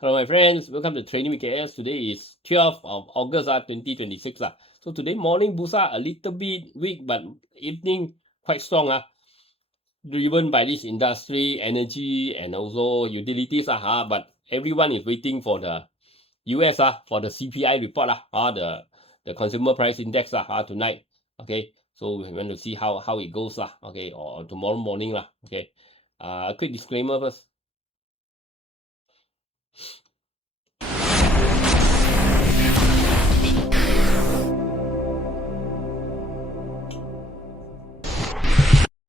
Hello my friends, welcome to Trading with KS. Today is 12th of August 2026. So today morning BURSA a little bit weak, but evening quite strong. Driven by this industry, energy and also utilities. But everyone is waiting for the US for the CPI report. The consumer price index tonight. Okay. So we want to see how it goes. Okay, or tomorrow morning. Okay. Quick disclaimer first.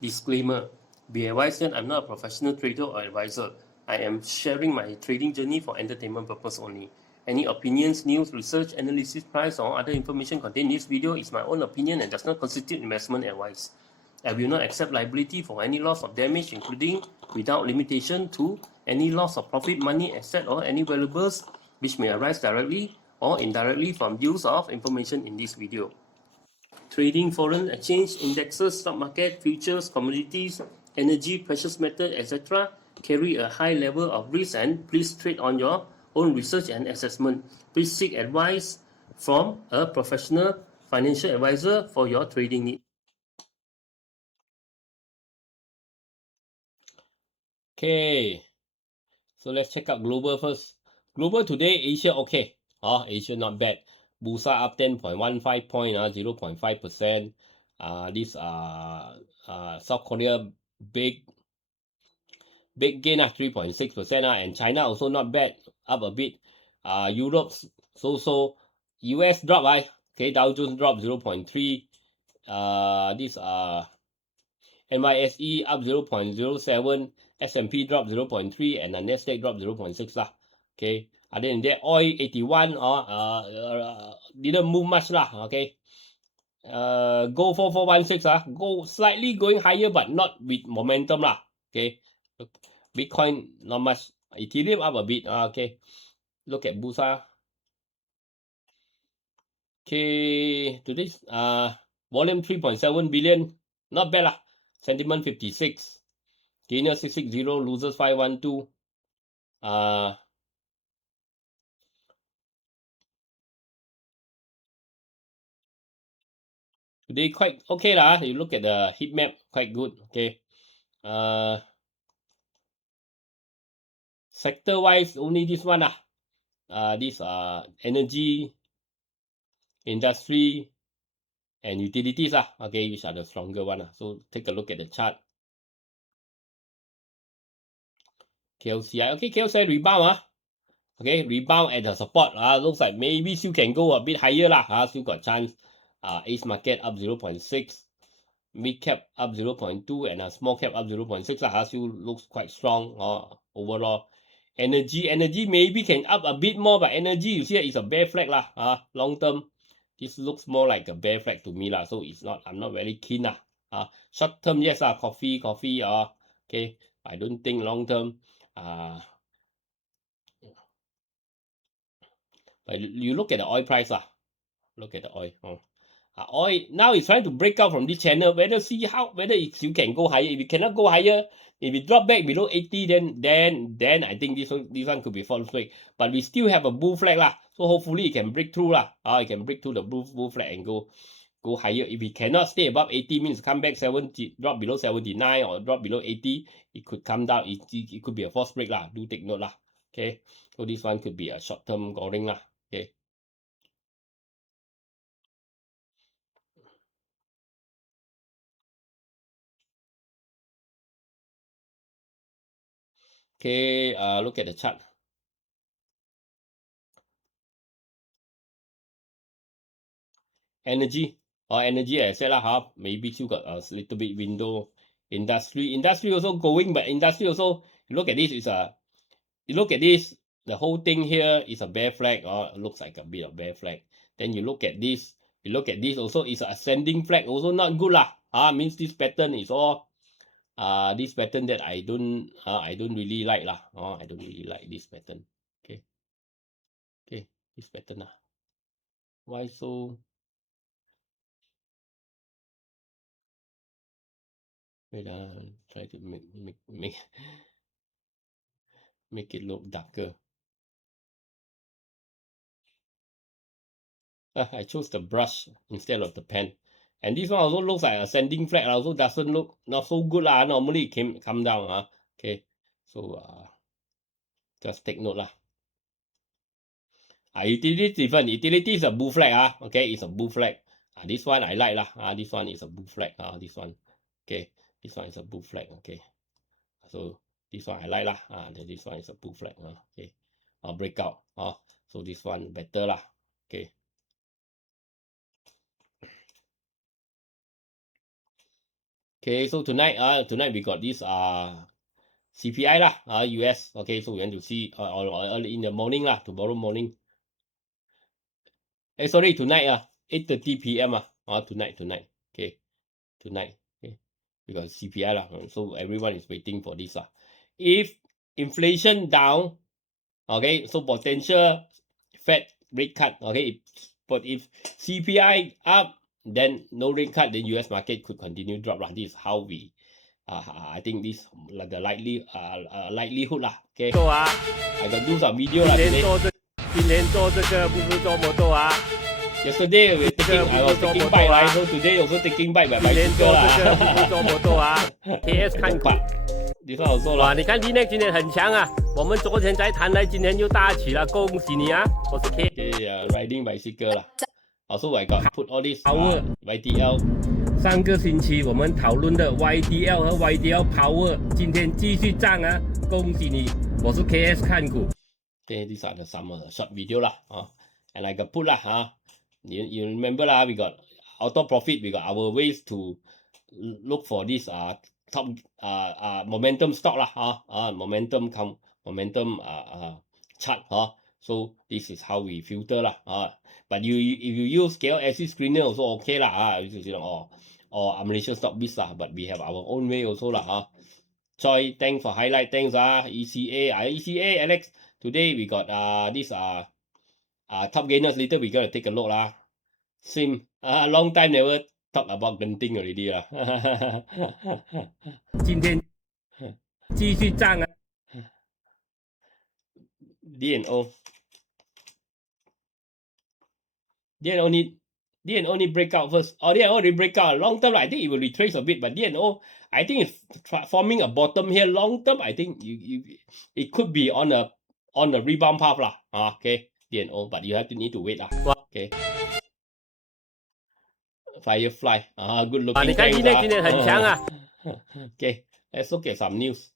Disclaimer. Be advised that I'm not a professional trader or advisor. I am sharing my trading journey for entertainment purpose only. Any opinions, news, research, analysis, price, or other information contained in this video is my own opinion and does not constitute investment advice. I will not accept liability for any loss or damage, including, without limitation to, any loss of profit, money, asset, or any valuables which may arise directly or indirectly from use of information in this video. Trading foreign exchange, indexes, stock market, futures, commodities, energy, precious metal, etc. carry a high level of risk, and please trade on your own research and assessment. Please seek advice from a professional financial advisor for your trading need. Okay, so let's check out global first. Global today, Asia okay. Asia not bad. BURSA up 10.15 point, 0.5%. This South Korea big gain 3.6%, and China also not bad, up a bit. Europe so US drop, okay, Dow Jones drop 0.3. This NYSE up 0.07, S&P drop 0.3, and the Nasdaq drop 0.6 Okay, other than that, oil 81 didn't move much okay. Gold 4416 gold slightly going higher but not with momentum okay. Bitcoin not much. Ethereum up a bit. Okay, look at BURSA. Okay, today's volume 3.7 billion, not bad Sentiment 56, gainer 660, losers 512. Today quite okay You look at the heat map, quite good. Okay. Sector wise, only this one this energy, industry, and utilities okay, which are the stronger one So take a look at the chart. KLCI, okay, KLCI rebound okay, rebound at the support looks like maybe still can go a bit higher still got chance. Ace market up 0.6, mid cap up 0.2, and a small cap up 0.6 still looks quite strong overall. Energy maybe can up a bit more, but energy you see it's a bear flag long term. This looks more like a bear flag to me so it's not, I'm not very keen short term yes coffee okay, I don't think long term. But you look at the oil price look at the oil. Oil now it's trying to break out from this channel. Whether you can go higher. If you cannot go higher, if it drop back below 80, then I think this one could be false break. But we still have a bull flag So hopefully it can break through it can break through the bull flag and go higher. If it cannot stay above 80, means come back 70, drop below 79 or drop below 80, it could come down. It could be a false break Do take note Okay, so this one could be a short term goring Okay. Okay, look at the chart. Energy I said maybe still got a little bit window. Industry also going, but industry also, you look at this, the whole thing here is a bear flag looks like a bit of bear flag. Then you look at this also is an ascending flag, also not good means this pattern is all this pattern that I don't really like I don't really like this pattern. Okay, this pattern why so? Wait try to make it look darker. I chose the brush instead of the pen. And this one also looks like ascending flag, also doesn't look not so good lah. Normally it come down. Okay, so just take note lah. Utility is different. Utility is a bull flag. Okay, it's a bull flag. This one I like lah. This one is a bull flag. This one. Okay, this one is a bull flag. Okay, so this one I like lah. This one is a bull flag. Okay, breakout. So this one better lah. Okay. Okay, so tonight we got this CPI lah, US. Okay, so we want to see in the morning lah, tomorrow morning. Sorry, tonight 8:30 p.m. Tonight. Okay, tonight. Okay, we got CPI lah. So everyone is waiting for this lah. If inflation down, okay, so potential Fed rate cut. Okay, but if CPI up, then no rate cut, then US market could continue drop lah. This is how we. I think this like the likelihood lah. Okay. I got do some video lah today. 今天做这个不是做摩托Yesterday I was taking bike right, so today also taking bike by bicycle lah. 今天做这个不是做摩托KS 看股。This one also 哇，你看 DNEX 今天很强啊！我们昨天才谈来，今天又大起了，恭喜你啊！我是 K。Riding bicycle 啦。Also I got put all this YTL。上个星期我们讨论的 YTL 和 YTL Power， 今天继续涨啊！恭喜你，我是 KS 看股。Okay, these are the some short video lah. And I got put lah. You remember lah, we got auto profit, we got our ways to look for this top momentum stock lah. Momentum chart. So this is how we filter lah. But if you use KLSE screener also okay lah. Or Malaysia stock biz lah. But we have our own way also lah. Choi, thanks for highlight. Thanks ECA, Alex. Today we got this top gainers. Later we gotta take a look lah. Sim, long time never talk about Genting already lah. 今天继续涨啊 DNO need breakout first. DNO already break out. Long term, I think it will retrace a bit, but DNO, I think it's forming a bottom here. Long term, I think it could be on a rebound path lah. Okay, DNO, but you need to wait lah. Okay. Firefly, good looking. 你看 DNEX 今天很强啊。Okay, let's look at some news.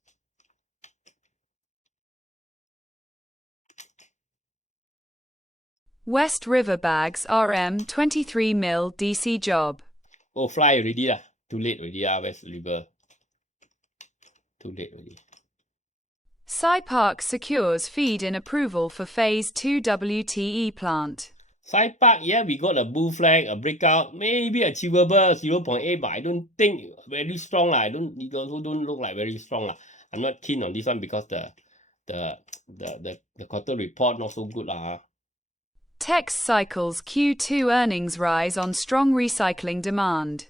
WESTRVR bags RM223mil DC job. Oh, fly already lah. Too late already WESTRVR. Too late already. CYPARK secures feed-in approval for Phase 2 WTE plant. CYPARK, yeah, we got a bull flag, a breakout, maybe achievable 0.8, but I don't think very strong lah. It also don't look like very strong lah. I'm not keen on this one because the quarter report not so good lah. TEXCYCL's Q2 earnings rise on strong recycling demand.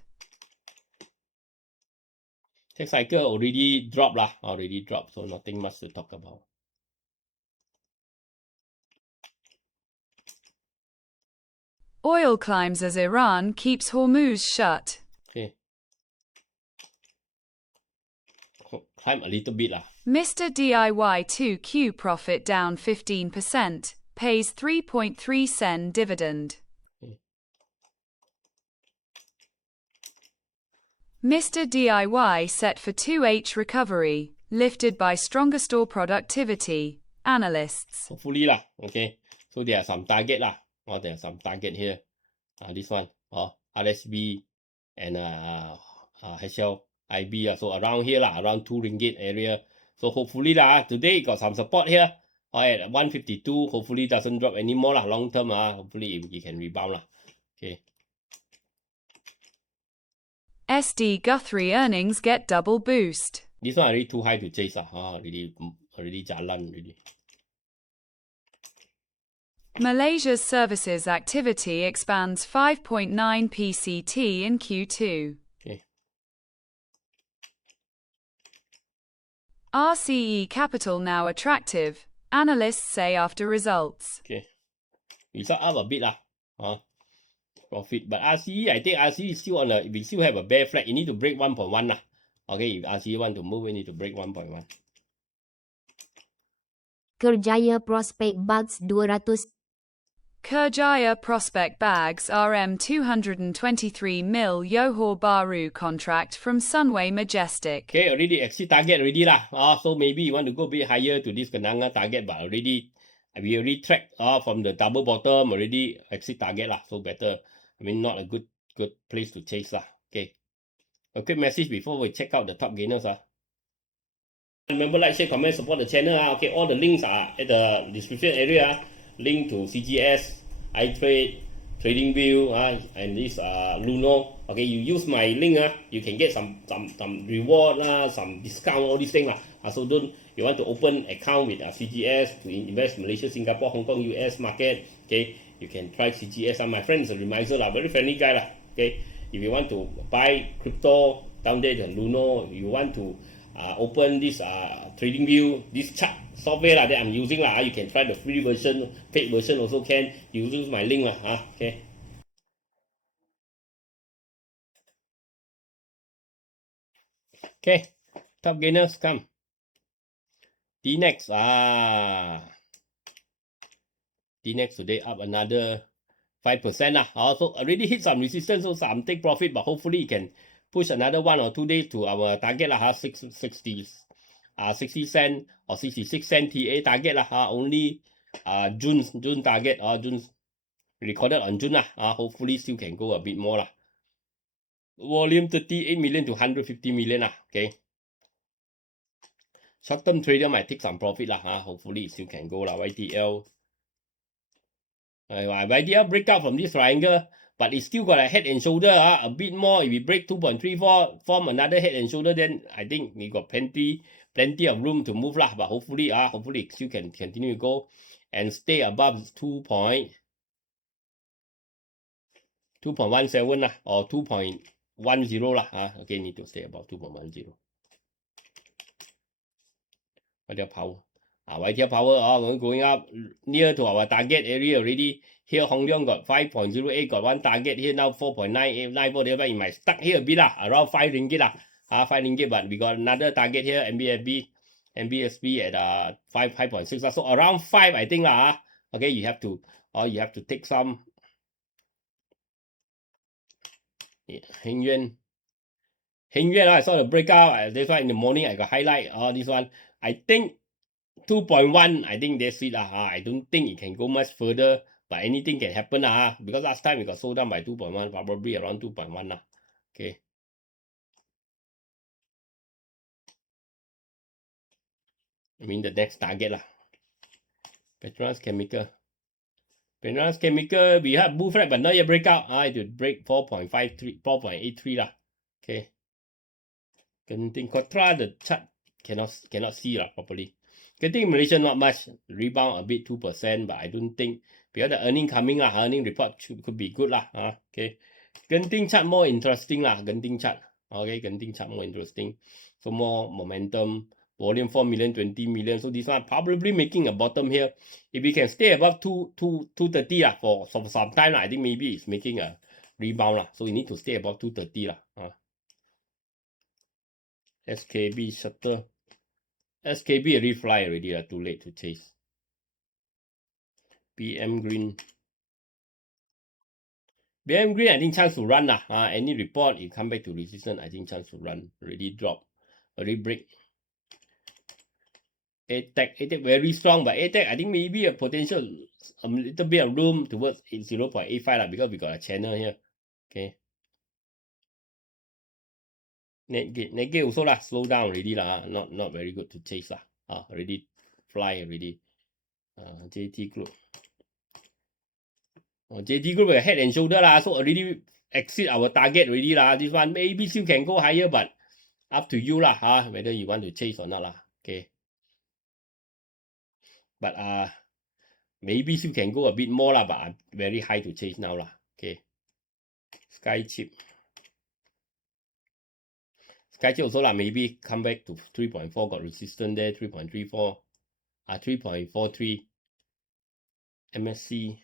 TEXCYCL already dropped, so nothing much to talk about. Oil climbs as Iran keeps Hormuz shut. Okay. Climb a little bit lah. Mr. DIY 2Q profit down 15%, pays 3.3 sen dividend. Okay. Mr. DIY set for 2H recovery, lifted by stronger store productivity, analysts. Hopefully lah. Okay. So there are some target lah. There are some target here. This one. RSB and HLIB. So around here lah, around 2 ringgit area. So hopefully lah, today got some support here. At 152. Hopefully doesn't drop anymore lah. Long term hopefully it can rebound lah. Okay. SD Guthrie earnings get double boost. This one already too high to chase lah. Already jalan already. Malaysia's services activity expands 5.9 PCT in Q2. Okay. RCE capital now attractive, analysts say after results. Okay. Result up a bit lah. profit. But RCE, I think RCE is still on a, we still have a bear flag. You need to break 1.1 lah. Okay, if RCE want to move, we need to break 1.1. KERJAYA Prospect Bugs 200. KERJAYA Prospect Bags RM223mil Johor Bahru contract from Sunway Majestic. Okay, already exit target already lah. So maybe you want to go a bit higher to this Kenanga target, but already we already tracked from the double bottom already exit target lah. So better, I mean not a good place to chase lah. Okay, a quick message before we check out the top gainers ah. Remember, like, share, comment, support the channel. Okay, all the links are at the description area. Link to CGS, iTrade, TradingView, and this Luno. Okay, you use my link, you can get some reward, some discount, all these things. So don't, you want to open account with CGS to invest Malaysia, Singapore, Hong Kong, US market. Okay, you can try CGS. My friend is a remiser, very friendly guy. Okay, if you want to buy crypto down there, the Luno, you want to open this TradingView, this chart software that I'm using you can try the free version, paid version also can. You use my link okay. Okay, top gainers come. DNEX DNEX today up another 5% Also already hit some resistance, so some take profit, but hopefully it can push another 1 or 2 days to our target 60 cent or 66 cent TA target only June target June recorded on June hopefully still can go a bit more Volume 38 million to 150 million okay. Short term trader might take some profit hopefully it still can go YTL YTL break out from this triangle, but it's still got a head and shoulder a bit more. If we break 2.34, form another head and shoulder, then I think we got plenty of room to move but hopefully it still can continue to go and stay above 2.17 or 2.10 okay, need to stay above 2.10. YTL power YTL power going up near to our target area already. Here Hong Leong got 5.08, got one target here now 4.9894. Therefore it might stuck here a bit around 5 ringgit 5 ringgit, but we got another target here MBSB at 5.6 so around 5 I think okay. You have to take some Heng Yuan I saw the breakout. That's why in the morning I got highlight this one. I think 2.1, I think that's it I don't think it can go much further, but anything can happen because last time it got sold down by 2.1, probably around 2.1 okay. I mean the next target Petronas Chemical we have bull flag but not yet breakout it will break 4.83 okay. Genting KOTRA, the chart cannot see properly. Genting Malaysia not much, rebound a bit 2%, but I don't think because the earning coming earning report could be good okay. Genting chart more interesting Genting chart okay. Genting chart more interesting, so more momentum, volume 4 million 20 million, so this one probably making a bottom here. If we can stay above 230 for some time I think maybe it's making a rebound so we need to stay above 230 SKBSHUT SKB already fly already too late to chase. BMGREEN I think chance to run any report it come back to resistance, I think chance to run. Already drop, already break. ATEC very strong, but ATEC I think maybe a potential a little bit of room towards 0.85 because we got a channel here okay. Net gate also slow down already not very good to chase already fly already. JT Group JT Group a head and shoulder so already exceed our target already this one maybe still can go higher, but up to you whether you want to chase or not okay. But maybe still can go a bit more but very high to chase now okay. SKYECHIP also maybe come back to 3.4, got resistance there 3.34 3.43. MSC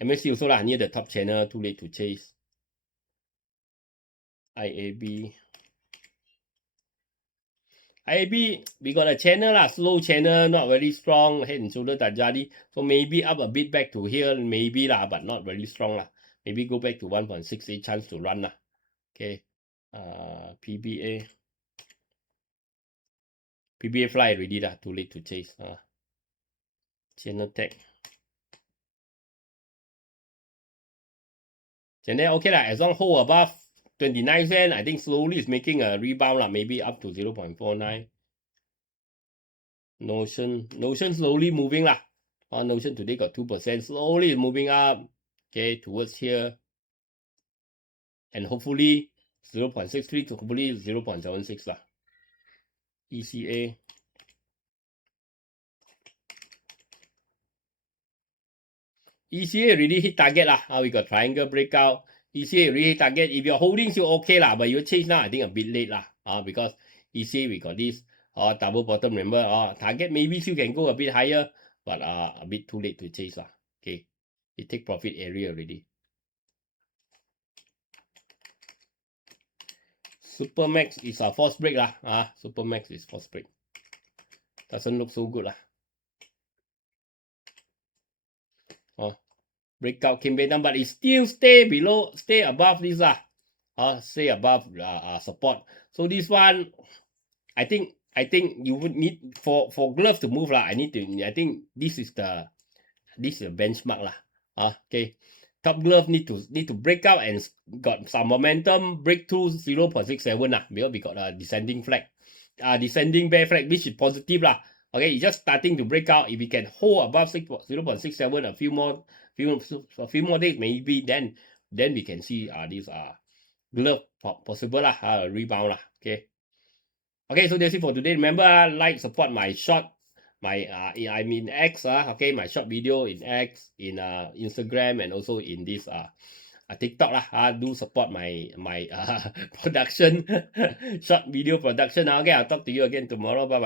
MAC also lah, near the top channel, too late to chase. IAB, we got a channel lah, slow channel, not very strong, head and shoulder tak jadi. So maybe up a bit back to here, maybe lah, but not very strong lah. Maybe go back to 1.68 chance to run lah. Okay. PBA fly already lah, too late to chase. GENETEC. GENETEC okay lah, as long hold above 29 cent, I think slowly is making a rebound lah, maybe up to 0.49. Notion slowly moving lah. Notion today got 2%, slowly moving up, okay, towards here. And hopefully 0.63 to hopefully 0.76 lah. ECA. ECA already hit target lah. We got triangle breakout. ECA already hit target. If you're holding, still okay lah. But you change now, I think a bit late lah. Because ECA we got this double bottom. Remember, target maybe still can go a bit higher, but a bit too late to chase lah. Okay, it take profit area already. Supermax is a false break lah. Supermax is false break. Doesn't look so good lah. Breakout came back down, but it still stay above this lah. Stay above support. So this one, I think you would need for glove to move lah. I think this is the benchmark lah. Okay, top glove need to break out and got some momentum, break through 0.67 lah. Because we got a descending flag, descending bear flag, which is positive lah. Okay, it's just starting to break out. If we can hold above 0.67 a few more days, maybe then we can see this glove possible lah, rebound lah. Okay, so that's it for today. Remember, like, support my short, I'm in X, okay, my short video in X, in Instagram, and also in this TikTok lah. Do support my production, short video production. Okay, I'll talk to you again tomorrow. Bye bye.